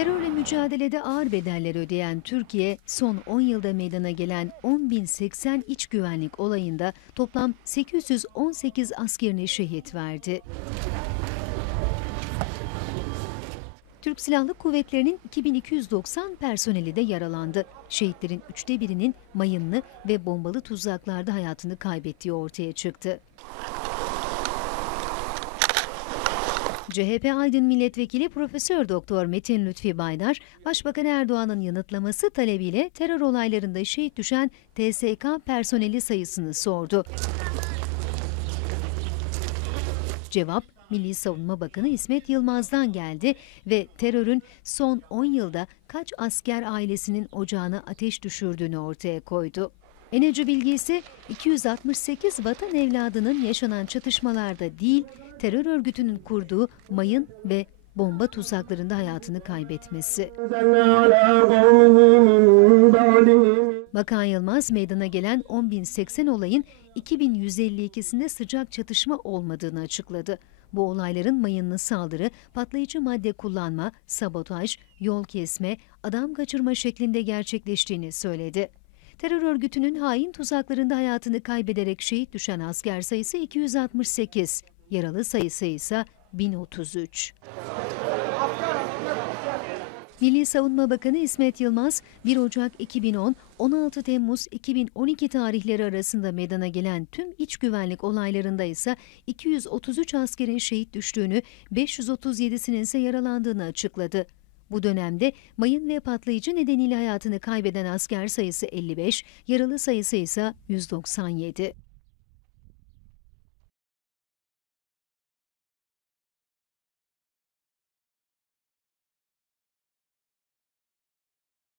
Terörle mücadelede ağır bedeller ödeyen Türkiye, son 10 yılda meydana gelen 10.080 iç güvenlik olayında toplam 818 askerini şehit verdi. Türk Silahlı Kuvvetleri'nin 2290 personeli de yaralandı. Şehitlerin üçte birinin mayınlı ve bombalı tuzaklarda hayatını kaybettiği ortaya çıktı. CHP Aydın Milletvekili Profesör Doktor Metin Lütfi Baydar, Başbakan Erdoğan'ın yanıtlaması talebiyle terör olaylarında şehit düşen TSK personeli sayısını sordu. Cevap Milli Savunma Bakanı İsmet Yılmaz'dan geldi ve terörün son 10 yılda kaç asker ailesinin ocağına ateş düşürdüğünü ortaya koydu. Enerji bilgi ise 268 vatan evladının yaşanan çatışmalarda değil, terör örgütünün kurduğu mayın ve bomba tuzaklarında hayatını kaybetmesi. Bakan Yılmaz meydana gelen 10.080 olayın 2152'sinde sıcak çatışma olmadığını açıkladı. Bu olayların mayınlı saldırı, patlayıcı madde kullanma, sabotaj, yol kesme, adam kaçırma şeklinde gerçekleştiğini söyledi. Terör örgütünün hain tuzaklarında hayatını kaybederek şehit düşen asker sayısı 268, yaralı sayısı ise 1033. Milli Savunma Bakanı İsmet Yılmaz, 1 Ocak 2010, 16 Temmuz 2012 tarihleri arasında meydana gelen tüm iç güvenlik olaylarında ise 233 askerin şehit düştüğünü, 537'sinin ise yaralandığını açıkladı. Bu dönemde mayın ve patlayıcı nedeniyle hayatını kaybeden asker sayısı 55, yaralı sayısı ise 197.